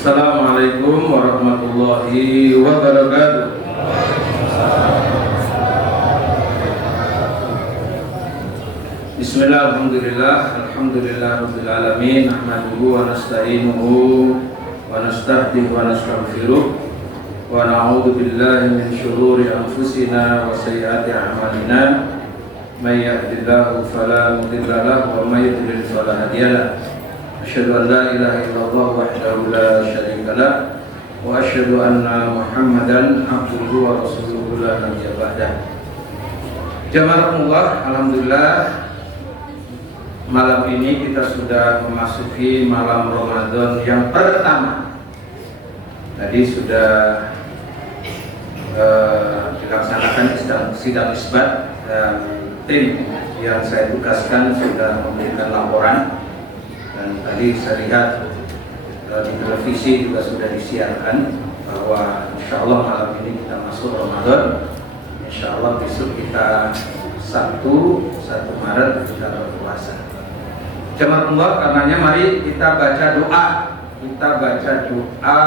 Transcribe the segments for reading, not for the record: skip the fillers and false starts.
Assalamualaikum warahmatullahi wabarakatuh. Bismillah, alhamdulillah rabbil alamin, nahmaduhu wa nasta'inuhu wa nasta'dihu wa nastaghfiruh wa na'udzu billahi min syururi anfusina wa sayyiati a'malina. May yahdihillahu fala mudilla lahu wa may yudlil fala hadiya lahu. Asyhadu an la ilaha illallah wahdahu la syarika lah wa asyhadu anna Muhammadan abduhu wa rasuluhu la nabiyya ba'dah. Jamaahullah, alhamdulillah malam ini kita sudah memasuki malam Ramadan yang pertama. Tadi sudah dilaksanakan sidang isbat dan tim yang saya tugaskan sudah memberikan laporan. Dan tadi saya lihat di televisi juga sudah disiarkan bahwa insya Allah malam ini kita masuk Ramadan. Insya Allah besok kita Sabtu 1 Maret kita berpuasa. Jamaah, karenanya mari kita baca doa. Kita baca doa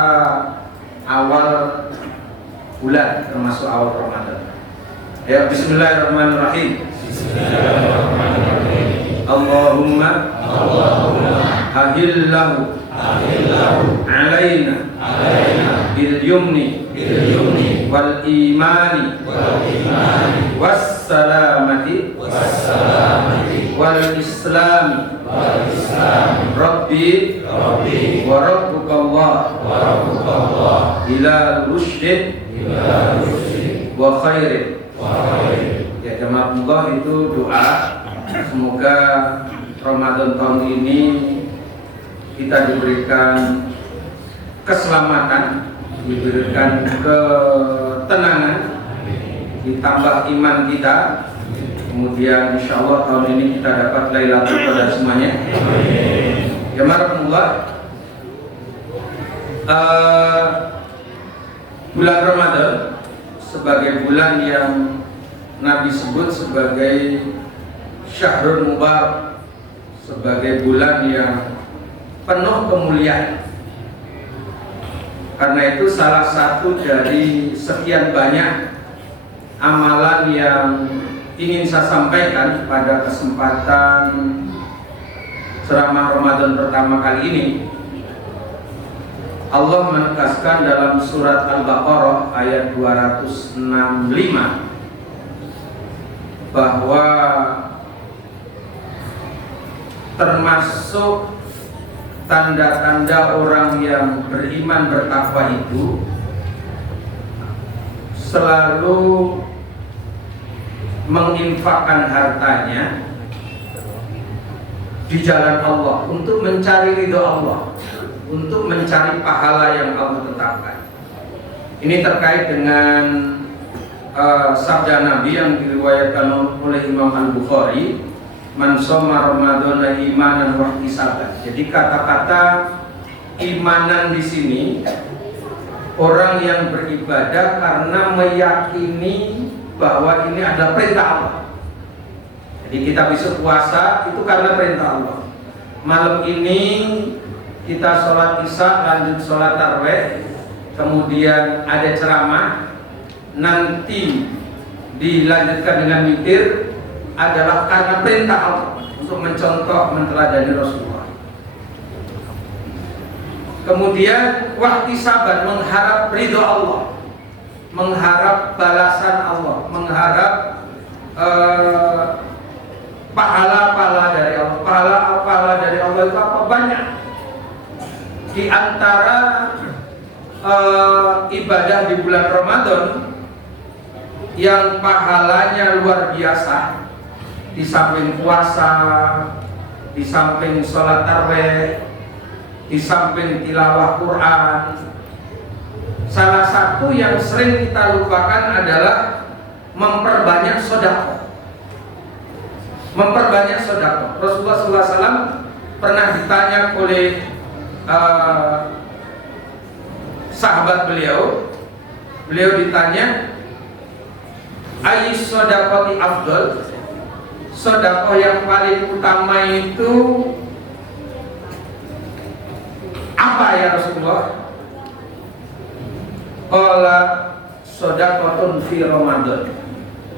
awal bulan termasuk awal Ramadan. Ya, bismillahirrahmanirrahim. Allahumma ahillahu alaina bil yumni wal imani was salamati wal islami rabbi wa rabbukallah ila rusydin wa khairin. Ya jemaah, itu doa. Semoga Ramadan tahun ini kita diberikan keselamatan, diberikan ketenangan, ditambah iman kita. Kemudian insya Allah tahun ini kita dapat Lailatul Qadar semuanya. Jamaah, bulan Ramadan sebagai bulan yang Nabi sebut sebagai Syahrul Mubarak, sebagai bulan yang penuh kemuliaan. Karena itu salah satu dari sekian banyak amalan yang ingin saya sampaikan pada kesempatan ceramah Ramadan pertama kali ini. Allah menegaskan dalam surat Al-Baqarah ayat 265 bahwa termasuk tanda-tanda orang yang beriman bertakwa itu selalu menginfakkan hartanya di jalan Allah untuk mencari ridho Allah, untuk mencari pahala yang Allah tetapkan. Ini terkait dengan sabda Nabi yang diriwayatkan oleh Imam Al-Bukhari, man shoma ramadhana imanan wa ihtisaban. Jadi kata-kata imanan di sini orang yang beribadah karena meyakini bahwa ini adalah perintah Allah. Jadi kita besok puasa itu karena perintah Allah. Malam ini kita sholat isya, lanjut sholat tarawih, kemudian ada ceramah, nanti dilanjutkan dengan witir, adalah karena perintah Allah untuk mencontoh meneladani Rasulullah. Kemudian waktu sabar, mengharap ridho Allah, mengharap balasan Allah, mengharap pahala-pahala dari Allah. Pahala-pahala dari Allah itu apa? Banyak. Di antara ibadah di bulan Ramadan yang pahalanya luar biasa, di samping puasa, di samping sholat tarawih, di samping tilawah Quran, salah satu yang sering kita lupakan adalah memperbanyak sedekah. Memperbanyak sedekah. Rasulullah SAW pernah ditanya oleh sahabat beliau ditanya, ayy shadaqati afdal, sedekah yang paling utama itu apa ya Rasulullah? qala shadaqatun fi Ramadan,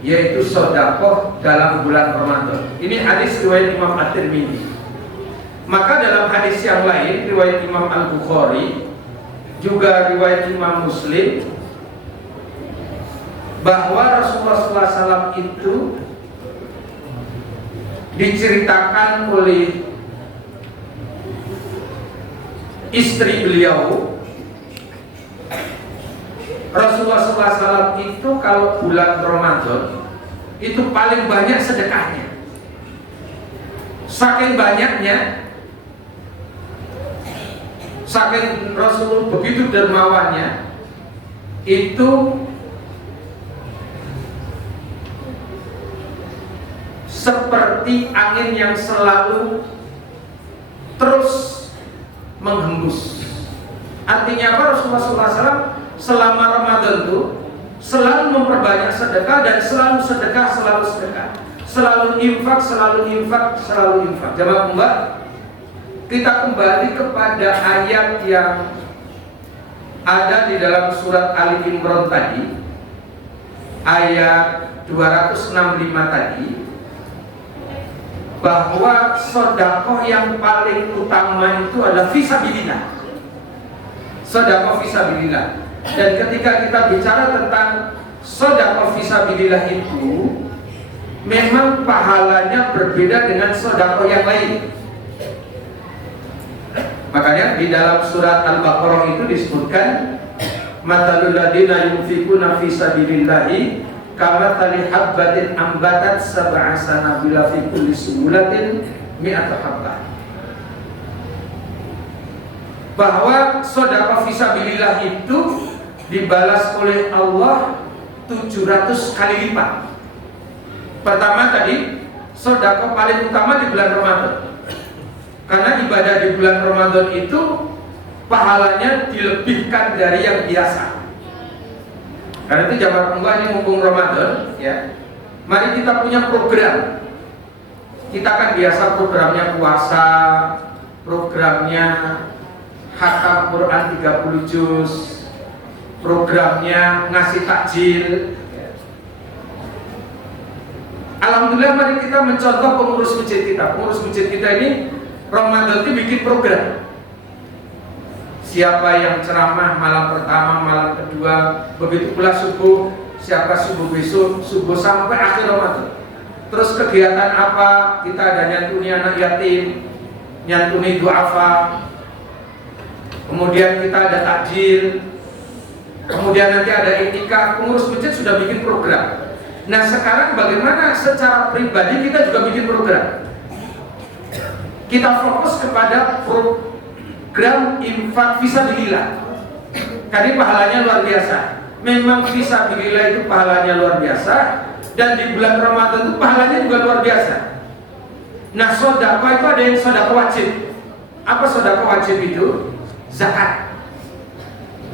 yaitu sedekah dalam bulan Ramadan. Ini hadis riwayat Imam At-Tirmidzi. Maka dalam hadis yang lain riwayat Imam Al-Bukhari, juga riwayat Imam Muslim, bahwa Rasulullah SAW itu diceritakan oleh istri beliau, Rasulullah SAW itu kalau bulan Ramadan itu paling banyak sedekahnya. Saking banyaknya, saking Rasul begitu dermawannya, itu seperti angin yang selalu terus menghembus. Artinya apa? Rasulullah SAW selama Ramadan itu selalu memperbanyak sedekah, dan selalu sedekah, selalu infak, selalu infak. Jamaah Mbak, kita kembali kepada ayat yang ada di dalam surat Ali Imran tadi, ayat 265 tadi, bahwa sedekah yang paling utama itu adalah fisabilillah. Sedekah fisabilillah. Dan ketika kita bicara tentang sedekah fisabilillah itu, memang pahalanya berbeda dengan sedekah yang lain. Makanya di dalam surat Al-Baqarah itu disebutkan, matalul ladina yunfikuna fisabilillahi kamathali habbatin ambatat sab'a sanabila fi kulli sumbulatin mi'atu habbah. Bahwa sedekah fisabilillah itu dibalas oleh Allah 700 kali lipat. Pertama tadi, sedekah paling utama di bulan Ramadan, karena ibadah di bulan Ramadan itu pahalanya dilebihkan dari yang biasa. Karena itu jamaah pembuah ini mumpung Ramadan, ya, mari kita punya program. Kita kan biasa programnya puasa, programnya khatam Quran 30 juz, programnya ngasih takjil. Alhamdulillah, mari kita mencontoh pengurus masjid kita. Pengurus masjid kita ini Ramadan itu bikin program. Siapa yang ceramah malam pertama, malam kedua, begitu pula subuh, siapa subuh besok, subuh sampai akhir Ramadan. Terus kegiatan apa? Kita ada nyantuni anak yatim, nyantuni duafa, kemudian kita ada takjil, kemudian nanti ada iktikaf. Pengurus masjid sudah bikin program. Nah sekarang bagaimana secara pribadi kita juga bikin program. Kita fokus kepada program infak fisabilillah. Karena pahalanya luar biasa. Memang fisabilillah itu pahalanya luar biasa, dan di bulan Ramadan itu pahalanya juga luar biasa. Nah sedekah itu ada yang sedekah wajib. Apa sedekah wajib itu? Zakat.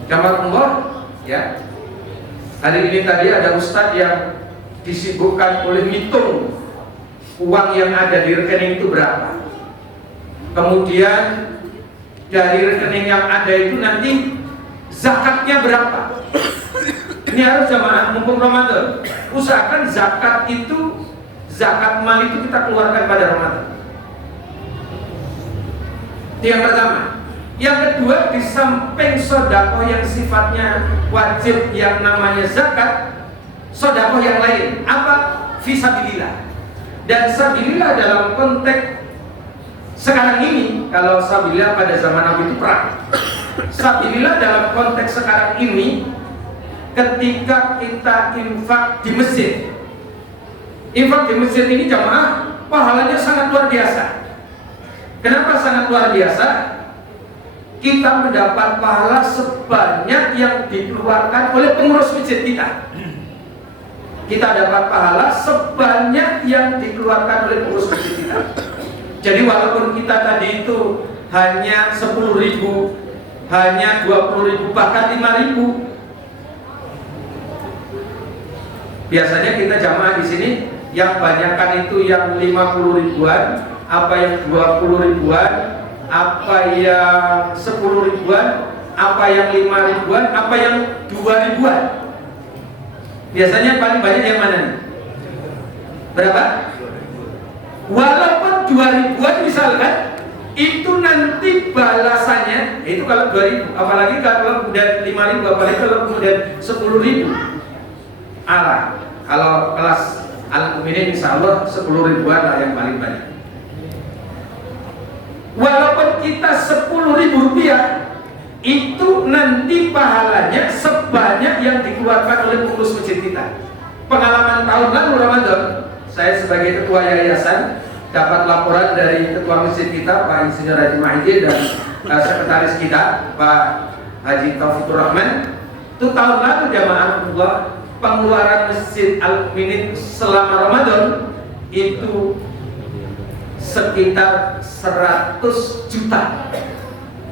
Jamaah Allah, ya. Hari ini tadi ada ustadz yang disibukkan oleh ngitung uang yang ada di rekening itu berapa. Kemudian dari rekening yang ada itu nanti zakatnya berapa. Ini harus jamaah mumpung Ramadan. Usahakan zakat itu, zakat mal itu kita keluarkan pada Ramadan. Itu yang pertama. Yang kedua, di samping sedekah yang sifatnya wajib yang namanya zakat, sedekah yang lain apa? Fisabilillah. Dan sabilillah dalam konteks sekarang ini, kalau sabilillah pada zaman Nabi itu perang. Sabilillah dalam konteks sekarang ini, ketika kita infak di masjid. Infak di masjid ini jamaah pahalanya sangat luar biasa. Kenapa sangat luar biasa? Kita mendapat pahala sebanyak yang dikeluarkan oleh pengurus masjid kita. Kita dapat pahala sebanyak yang dikeluarkan oleh pengurus masjid kita. Jadi walaupun kita tadi itu hanya 10.000, hanya 20.000, bahkan 5.000, biasanya kita jamaah di sini yang banyakkan itu yang 50 ribuan, apa yang 20 ribuan, apa yang 10 ribuan, apa yang 5 ribuan, apa yang 2 ribuan? Biasanya paling banyak yang mana nih? Berapa? Walaupun 2 ribuan misalkan, itu nanti balasannya, itu kalau 2 ribu, apalagi kalau kemudian 5 ribu, apalagi kalau kemudian 10 ribu. Kalau kelas Al-Mu'minin insya Allah 10 ribuan lah yang paling banyak. Walaupun kita 10 ribu rupiah, itu nanti pahalanya sebanyak yang dikeluarkan oleh pengurus masjid kita. Pengalaman tahun lalu Ramadan, saya sebagai ketua yayasan dapat laporan dari ketua masjid kita Pak Insinyur Haji Mahdi dan sekretaris kita Pak Haji Taufikur Rahman. Itu tahun lalu jamaah Allah, pengeluaran Masjid Al-Mu'minin selama Ramadan itu sekitar 100 juta.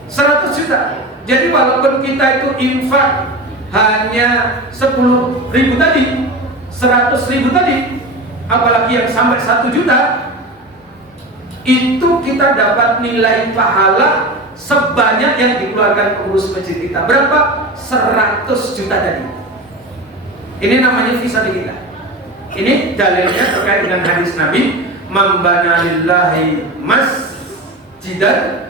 100 juta. Jadi walaupun kita itu infak hanya 10 ribu tadi, 100 ribu tadi, apalagi yang sampai 1 juta, itu kita dapat nilai pahala sebanyak yang dikeluarkan pengurus masjid kita. Berapa? 100 juta tadi. Ini namanya fisabilillah. Ini dalilnya terkait dengan hadis Nabi, "Man bana lillahi masjidan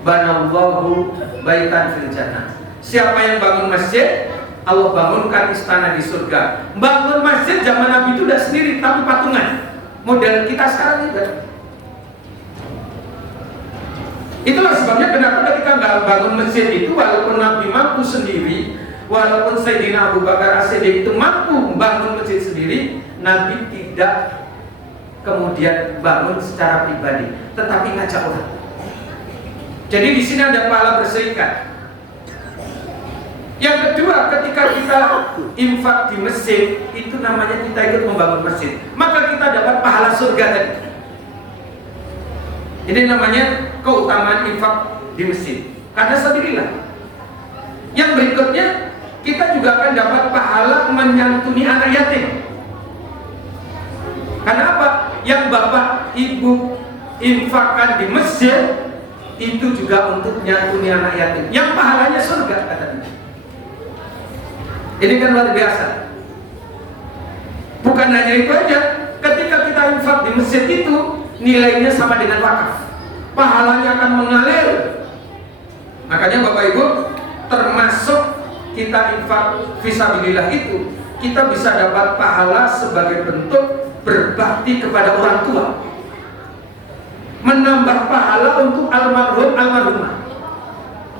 banallahu baitan fil jannah." Siapa yang bangun masjid, Allah bangunkan istana di surga. Bangun masjid zaman Nabi itu tidak sendiri, tapi patungan. Model kita sekarang juga. Itulah sebabnya kenapa ketika nggak bangun masjid itu, walaupun Nabi mampu sendiri, walaupun Sayyidina Abu Bakar As-Siddiq itu mampu bangun masjid sendiri, Nabi tidak kemudian bangun secara pribadi, tetapi ngajak orang. Jadi di sini ada pahala berserikat. Yang kedua, ketika kita infak di masjid, itu namanya kita ikut membangun masjid, maka kita dapat pahala surga tadi. Ini namanya keutamaan infak di masjid, karena sabilillah. Yang berikutnya, kita juga akan dapat pahala menyantuni anak yatim. Karena apa? Yang bapak ibu infakkan di masjid itu juga untuk menyantuni anak yatim, yang pahalanya surga katanya. Ini kan luar biasa. Bukan hanya itu aja, ketika kita infak di masjid itu nilainya sama dengan wakaf, pahalanya akan mengalir. Makanya Bapak Ibu, termasuk kita infak fisabilillah itu, kita bisa dapat pahala sebagai bentuk berbakti kepada orang tua, menambah pahala untuk almarhum almarhumah.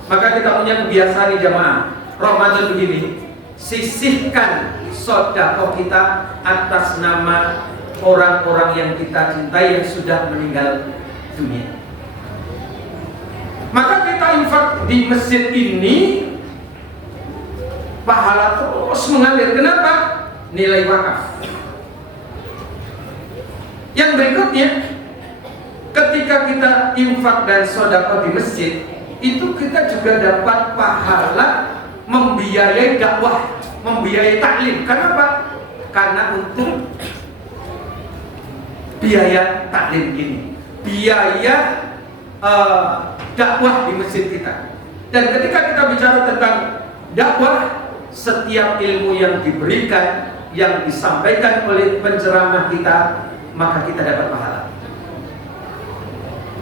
Maka kita punya kebiasaan di jamaah Ramadan begini, sisihkan sedekah kita atas nama orang-orang yang kita cintai yang sudah meninggal dunia. Maka kita infak di masjid ini, pahala terus mengalir. Kenapa? Nilai wakaf. Yang berikutnya, ketika kita infak dan sedekah di masjid, itu kita juga dapat pahala membiayai dakwah, membiayai taklim. Kenapa? Karena untuk biaya taklim ini, biaya dakwah di masjid kita. Dan ketika kita bicara tentang dakwah, setiap ilmu yang diberikan, yang disampaikan oleh penceramah kita, maka kita dapat pahala.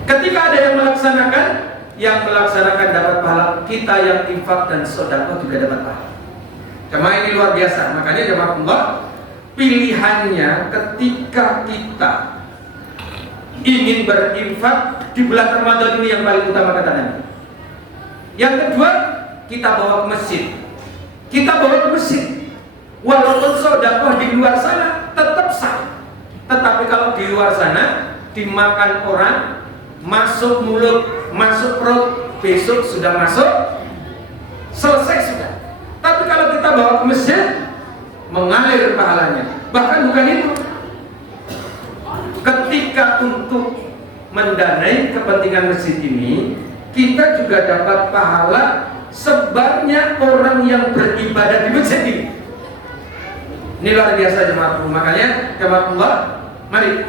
Ketika ada yang melaksanakan dapat pahala, kita yang infak dan sedekah juga dapat pahala. Jemaah ini luar biasa. Makanya jemaah Allah, pilihannya ketika kita ingin berinfak di bulan Ramadan ini yang paling utama kata Nabi. Yang kedua, kita bawa ke masjid. Kita bawa ke masjid. Walaupun sedekah di luar sana tetap sah. Tetapi kalau di luar sana dimakan orang, masuk mulut, masuk perut, besok sudah masuk, selesai sudah. Tapi kalau kita bawa ke masjid, mengalir pahalanya. Bahkan bukan itu, ketika untuk mendanai kepentingan masjid ini, kita juga dapat pahala sebanyak orang yang beribadah di masjid ini. Ini luar biasa jemaah. Makanya jemaah Allah, mari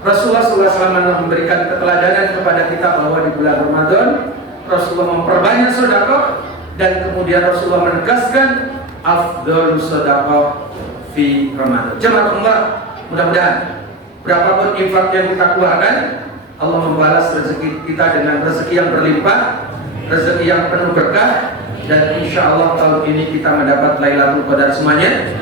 Rasulullah SAW memberikan keteladanan kepada kita bahwa di bulan Ramadan Rasulullah memperbanyak sedekah, dan kemudian Rasulullah menegaskan afdhalus sedekah fi Ramadan. Jemaah Allah, mudah-mudahan berapapun infak yang kita keluarkan, Allah membalas rezeki kita dengan rezeki yang berlimpah, rezeki yang penuh berkah, dan insya Allah tahun ini kita mendapat Lailatul Qadar semuanya.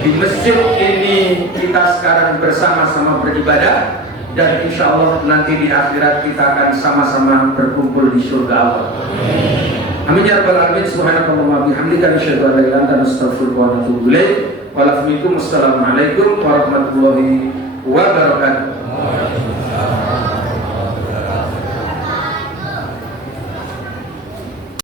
Di masjid ini kita sekarang bersama-sama beribadah, dan insya Allah nanti di akhirat kita akan sama-sama berkumpul di surga Allah. Amin ya rabbal alamin. Subhanakallahumma bihamdika asyhadu an la ilaha illa anta astaghfiruka wa atubu ilaik. Wassalamualaikum warahmatullahi wabarakatuh.